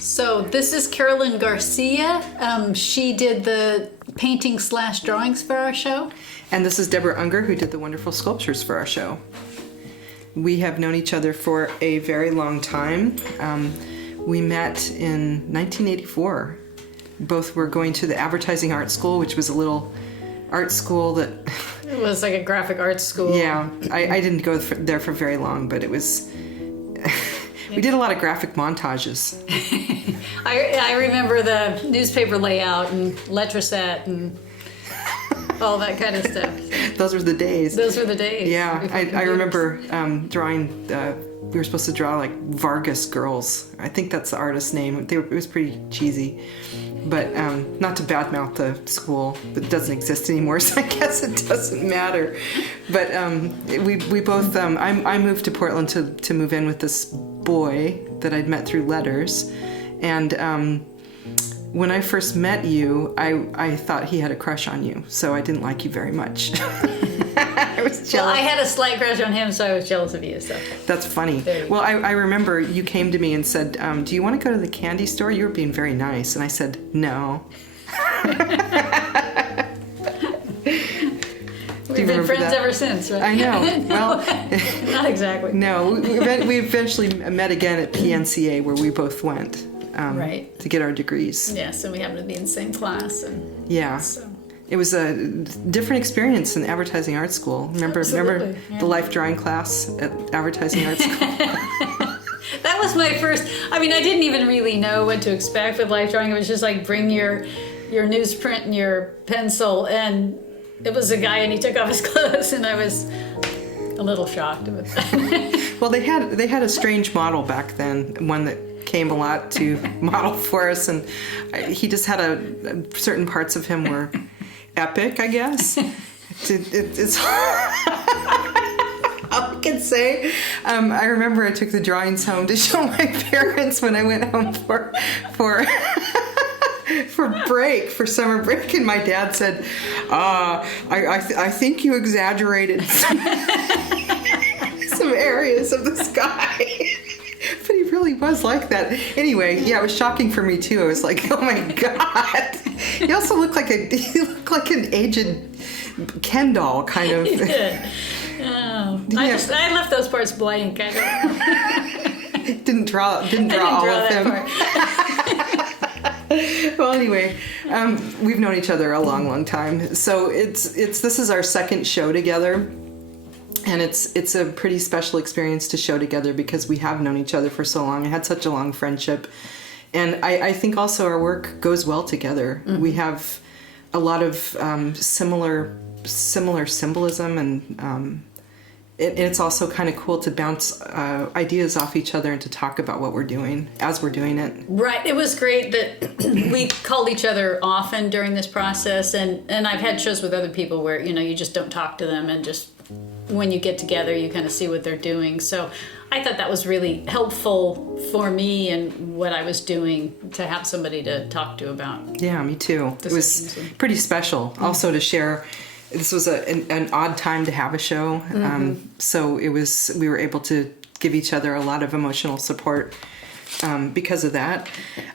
So this is Carolyn Garcia. She did the painting/drawings for our show. And this is Deborah Unger, who did the wonderful sculptures for our show. We have known each other for a very long time. We met in 1984. Both were going to the Advertising Art School, which was a little art school that... It was like a graphic arts school. Yeah, I didn't go there for very long, but it was... We did a lot of graphic montages. I remember the newspaper layout and letraset and all that kind of stuff. Those were the days. Those were the days. Yeah, I remember drawing, we were supposed to draw like Vargas girls. I think that's the artist's name. It was pretty cheesy. But not to badmouth the school, but it doesn't exist anymore, so I guess it doesn't matter. But we both, I moved to Portland to move in with this boy that I'd met through letters. And when I first met you, I thought he had a crush on you, so I didn't like you very much. I was jealous. Well, I had a slight crush on him, so I was jealous of you. So that's funny. Well, I remember you came to me and said, do you want to go to the candy store? You were being very nice. And I said, no. We've been friends ever since, right? I know. Well, not exactly. No, we eventually met again at PNCA, where we both went right. to get our degrees. Yes, and we happened to be in the same class. And yeah. So. It was a different experience in Advertising Art School. Remember the life drawing class at Advertising Art School? That was my first. I mean, I didn't even really know what to expect with life drawing. It was just like bring your newsprint and your pencil, and it was a guy, and he took off his clothes, and I was a little shocked with that. Well, they had a strange model back then, one that came a lot to model for us, and he just had certain parts of him were epic, I guess. It's all I can say. I remember I took the drawings home to show my parents when I went home for summer break, and my dad said, I think you exaggerated some areas of the sky. But he really was like that. Anyway, yeah, it was shocking for me too. I was like, oh my God. He also looked like an aged Ken doll, kind of. He did. Oh. Yeah. I left those parts blank. Didn't draw all of him. Well, anyway, we've known each other a long, long time. So this is our second show together. And it's a pretty special experience to show together because we have known each other for so long. I had such a long friendship. And I think also our work goes well together. Mm-hmm. We have a lot of similar symbolism, and it's also kind of cool to bounce ideas off each other and to talk about what we're doing as we're doing it. Right. It was great that we called each other often during this process. And I've had shows with other people where, you just don't talk to them, and just when you get together, you kind of see what they're doing. So I thought that was really helpful for me and what I was doing to have somebody to talk to about. Yeah, me too. It was pretty special. Mm-hmm. Also to share, this was an odd time to have a show. Mm-hmm. So we were able to give each other a lot of emotional support because of that.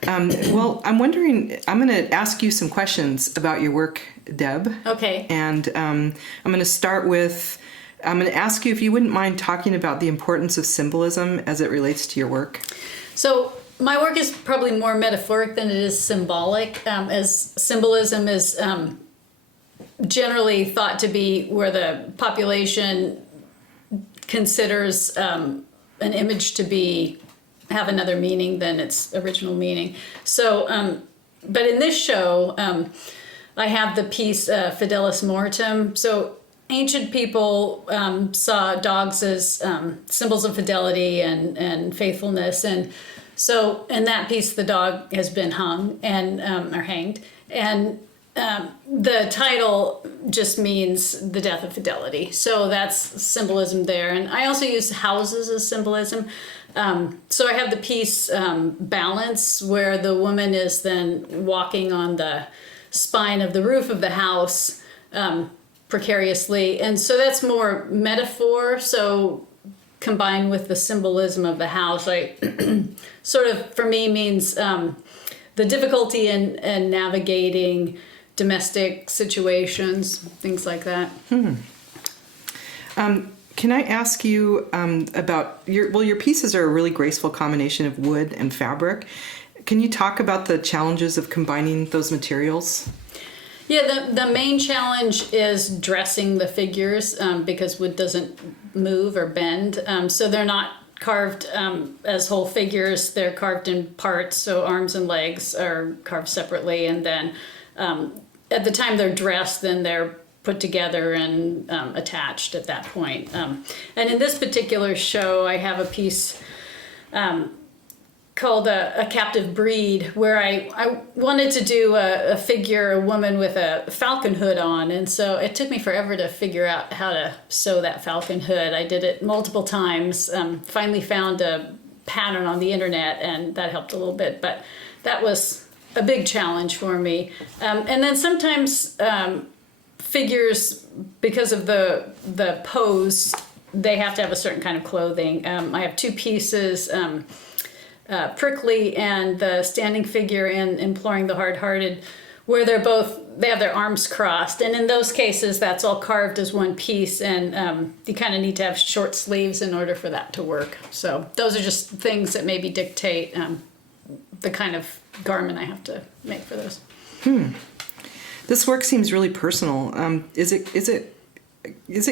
Well, I'm wondering, I'm going to ask you some questions about your work, Deb. Okay. And I'm going to ask you if you wouldn't mind talking about the importance of symbolism as it relates to your work. So my work is probably more metaphoric than it is symbolic, as symbolism is generally thought to be where the population considers an image to have another meaning than its original meaning. So, but in this show, I have the piece Fidelis Mortem. So ancient people saw dogs as symbols of fidelity and faithfulness, and so in that piece the dog has been hung and or hanged, and the title just means the death of fidelity. So that's symbolism there, and I also use houses as symbolism. So I have the piece Balance, where the woman is then walking on the spine of the roof of the house, precariously, and so that's more metaphor. So combined with the symbolism of the house, I sort of, for me, means the difficulty in navigating domestic situations, things like that. Can I ask you about your pieces are a really graceful combination of wood and fabric. Can you talk about the challenges of combining those materials? Yeah, the main challenge is dressing the figures because wood doesn't move or bend. So they're not carved as whole figures. They're carved in parts. So arms and legs are carved separately. And then at the time they're dressed, then they're put together and attached at that point. And in this particular show, I have a piece called a captive breed, where I wanted to do a figure, a woman with a falcon hood on, and so it took me forever to figure out how to sew that falcon hood. I did it multiple times, finally found a pattern on the internet, and that helped a little bit, but that was a big challenge for me. And then sometimes figures, because of the pose, they have to have a certain kind of clothing. I have two pieces, Prickly and the standing figure in Imploring the Hard-Hearted, where they have their arms crossed, and in those cases that's all carved as one piece, and you kind of need to have short sleeves in order for that to work. So those are just things that maybe dictate the kind of garment I have to make for those. This work seems really personal. Is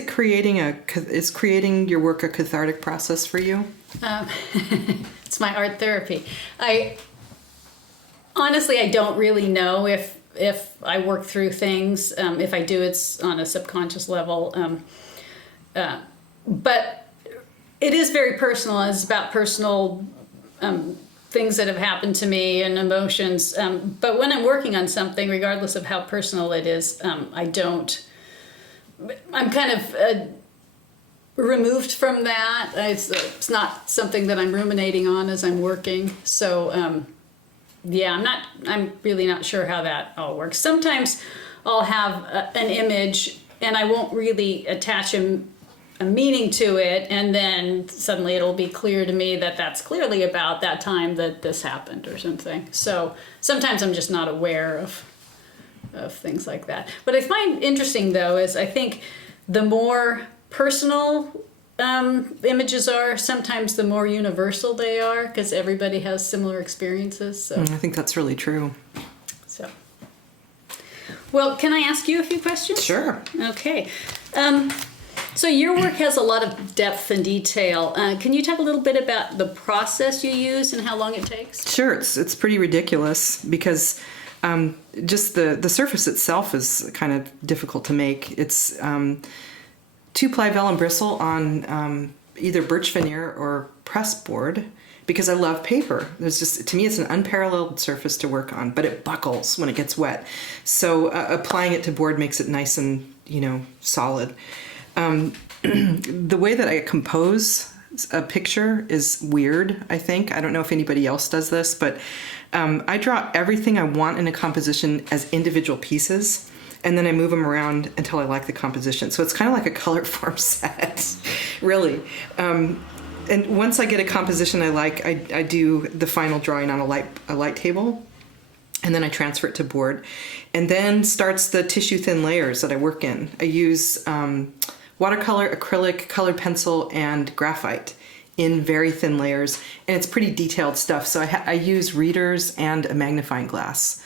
creating your work a cathartic process for you? It's my art therapy. Honestly, I don't really know if I work through things. If I do, it's on a subconscious level. But it is very personal. It's about personal things that have happened to me and emotions. But when I'm working on something, regardless of how personal it is, I'm kind of removed from that. It's not something that I'm ruminating on as I'm working. So, I'm really not sure how that all works. Sometimes I'll have an image and I won't really attach a meaning to it, and then suddenly it'll be clear to me that that's clearly about that time that this happened or something. So sometimes I'm just not aware of things like that. What I find interesting, though, is I think the more personal images are, sometimes the more universal they are, because everybody has similar experiences. So I think that's really true. So, well, can I ask you a few questions? Sure. Okay. So your work has a lot of depth and detail. Can you talk a little bit about the process you use and how long it takes? Sure. It's pretty ridiculous because just the surface itself is kind of difficult to make. It's 2-ply vellum bristle on either birch veneer or press board, because I love paper. To me, it's an unparalleled surface to work on, but it buckles when it gets wet. So applying it to board makes it nice and, solid. The way that I compose a picture is weird, I think. I don't know if anybody else does this, but I draw everything I want in a composition as individual pieces, and then I move them around until I like the composition. So it's kind of like a color form set, really. And once I get a composition I like, I do the final drawing on a light table, and then I transfer it to board. And then starts the tissue thin layers that I work in. I use watercolor, acrylic, colored pencil, and graphite in very thin layers, and it's pretty detailed stuff. So I use readers and a magnifying glass,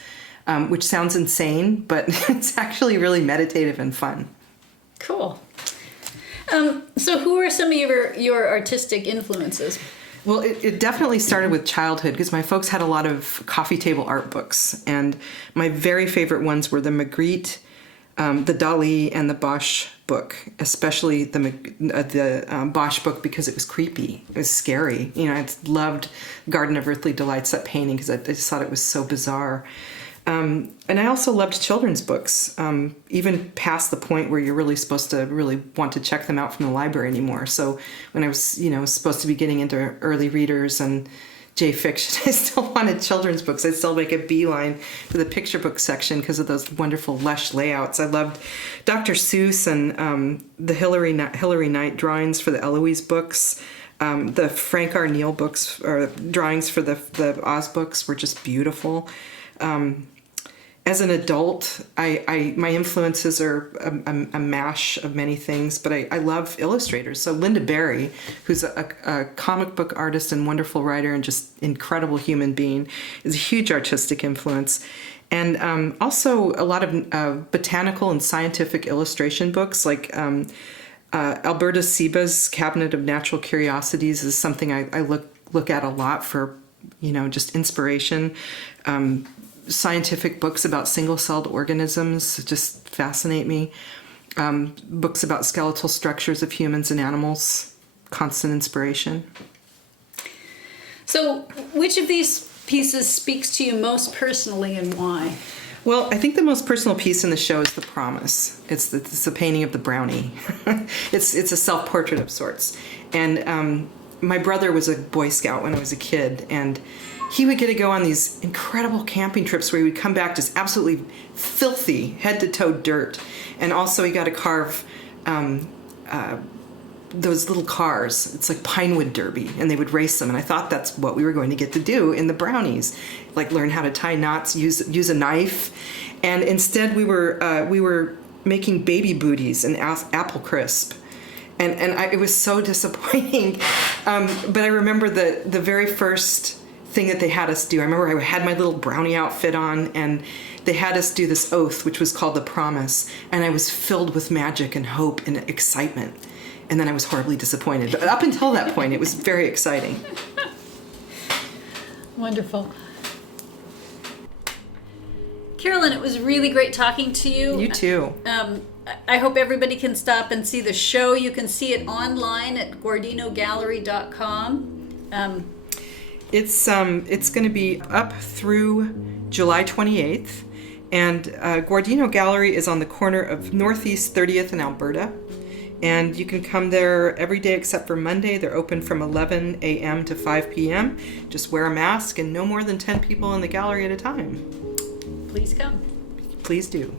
which sounds insane, but it's actually really meditative and fun. Cool. So who are some of your artistic influences? Well, it definitely started with childhood, because my folks had a lot of coffee table art books, and my very favorite ones were the Magritte, the Dali, and the Bosch book, especially the Bosch book, because it was creepy. It was scary. I loved Garden of Earthly Delights, that painting, because I just thought it was so bizarre. And I also loved children's books, even past the point where you're really supposed to really want to check them out from the library anymore. So when I was, supposed to be getting into early readers and J-fiction, I still wanted children's books. I'd still make a beeline to the picture book section because of those wonderful lush layouts. I loved Dr. Seuss and the Hilary Knight drawings for the Eloise books. The Frank R. Neal books or drawings for the Oz books were just beautiful. As an adult, my influences are a mash of many things, but I love illustrators. So Linda Barry, who's a comic book artist and wonderful writer and just incredible human being, is a huge artistic influence. And also a lot of botanical and scientific illustration books, like Alberta Seba's Cabinet of Natural Curiosities is something I look at a lot for, just inspiration. Scientific books about single-celled organisms just fascinate me. Books about skeletal structures of humans and animals, constant inspiration. So which of these pieces speaks to you most personally and why? Well, I think the most personal piece in the show is The Promise. It's the painting of the brownie. It's a self-portrait of sorts. And my brother was a Boy Scout when I was a kid, and he would get to go on these incredible camping trips where he would come back just absolutely filthy, head-to-toe dirt. And also he got to carve those little cars. It's like Pinewood Derby, and they would race them. And I thought that's what we were going to get to do in the brownies, like learn how to tie knots, use a knife. And instead we were making baby booties and apple crisp. And it was so disappointing. But I remember the very first thing that they had us do. I remember I had my little brownie outfit on, and they had us do this oath, which was called The Promise. And I was filled with magic and hope and excitement. And then I was horribly disappointed. But up until that point, it was very exciting. Wonderful. Carolyn, it was really great talking to you. You too. I hope everybody can stop and see the show. You can see it online at guardinogallery.com. It's going to be up through July 28th. And Guardino Gallery is on the corner of Northeast 30th and Alberta. And you can come there every day except for Monday. They're open from 11 a.m. to 5 p.m. Just wear a mask and no more than 10 people in the gallery at a time. Please come. Please do.